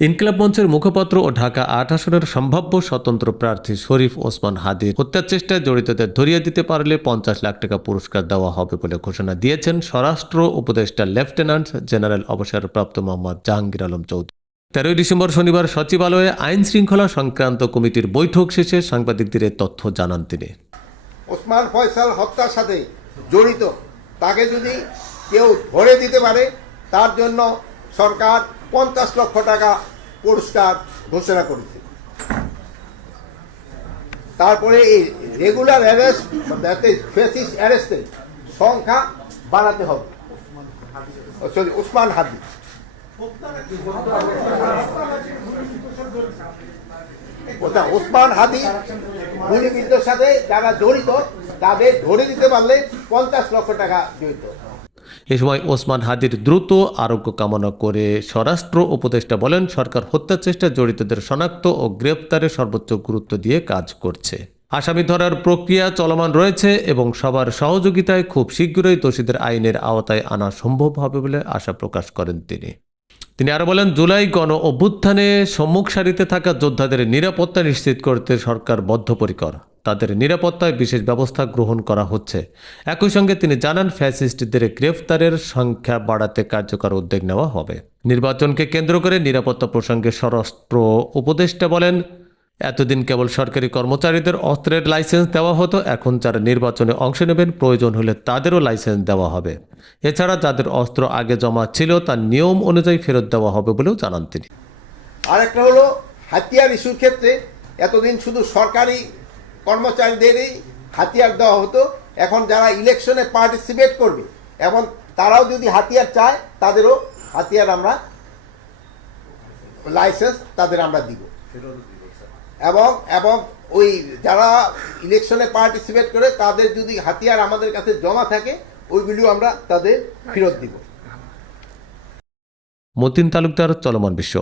ইনকিলাব মঞ্চের মুখপাত্র ও ঢাকা আট আসনের সম্ভাব্য স্বতন্ত্র প্রার্থী শরীফ ওসমান হাদির হত্যার চেষ্টায় জড়িতদের ধরিয়ে দিতে পারলে পঞ্চাশ লাখ টাকা পুরস্কার দেওয়া হবে বলে ঘোষণা দিয়েছেন স্বরাষ্ট্র উপদেষ্টা লেফটেন্যান্ট জেনারেল অবসরপ্রাপ্ত মোহাম্মদ জাহাঙ্গীর আলম চৌধুরী। তেরোই ডিসেম্বর শনিবার সচিবালয়ে আইন শৃঙ্খলা সংক্রান্ত কমিটির বৈঠক শেষে সাংবাদিকদের তথ্য জানান তিনি। ওসমান ফয়সাল হত্যার সাথে জড়িত, তাকে যদি কেউ ধরে দিতে পারে, তার জন্য সরকার পঞ্চাশ লক্ষ টাকা পুরস্কার ঘোষণা করেছে। তারপরে এই রেগুলার অ্যারেস্ট অ্যারেস্টের সংখ্যা বাড়াতে হবে। সরি ওসমান হাদি। ওটা ওসমান হাদি গুলিবিদ্ধর সাথে যারা জড়িত, তাদের ধরে দিতে পারলে পঞ্চাশ লক্ষ টাকা জড়িত। এ সময় ওসমান হাদির দ্রুত আরোগ্য কামনা করে স্বরাষ্ট্র উপদেষ্টা বলেন, সরকার হত্যার চেষ্টা জড়িতদের শনাক্ত ও গ্রেপ্তারে সর্বোচ্চ গুরুত্ব দিয়ে কাজ করছে। আসামি ধরার প্রক্রিয়া চলমান রয়েছে এবং সবার সহযোগিতায় খুব শীঘ্রই দোষীদের আইনের আওতায় আনা সম্ভব হবে বলে আশা প্রকাশ করেন তিনি। তিনি আরও বলেন, জুলাই গণ অভ্যুত্থানে সম্মুখ সারিতে থাকা যোদ্ধাদের নিরাপত্তা নিশ্চিত করতে সরকার বদ্ধপরিকর। তাদের নিরাপত্তায় বিশেষ ব্যবস্থা গ্রহণ করা হচ্ছে। একই সঙ্গে তিনি জানান, ফ্যাসিস্টদের গ্রেফতারের সংখ্যা বাড়াতে কার্যকর উদ্যোগ নেওয়া হবে। নির্বাচনকে কেন্দ্র করে নিরাপত্তা প্রসঙ্গে স্বরাষ্ট্র উপদেষ্টা বলেন, এতদিন কেবল সরকারি কর্মচারীদের অস্ত্রের লাইসেন্স দেওয়া হতো, এখন যারা নির্বাচনে অংশ নেবেন, প্রয়োজন হলে তাদেরও লাইসেন্স দেওয়া হবে। এছাড়া যাদের অস্ত্র আগে জমা ছিল, তার নিয়ম অনুযায়ী ফেরত দেওয়া হবে বলেও জানান তিনি। আরেকটা হলো, হাতিয়ার ইস্যুর ক্ষেত্রে এতদিন শুধু সরকারি কর্মচারীদেরই হাতিয়ার দেওয়া হতো। এখন যারা ইলেকশনে পার্টিসিপেট করবে, এবং তারাও যদি হাতিয়ার চায়, তাদেরও হাতিয়ার আমরা লাইসেন্স তাদের আমরা দিব। এবং এবং ওই যারা ইলেকশনে পার্টিসিপেট করে, তাদের যদি হাতিয়ার আমাদের কাছে জমা থাকে ওইগুলিও আমরা তাদের ফেরত দিব। মতিন তালুকদার, চলমান বিশ্ব।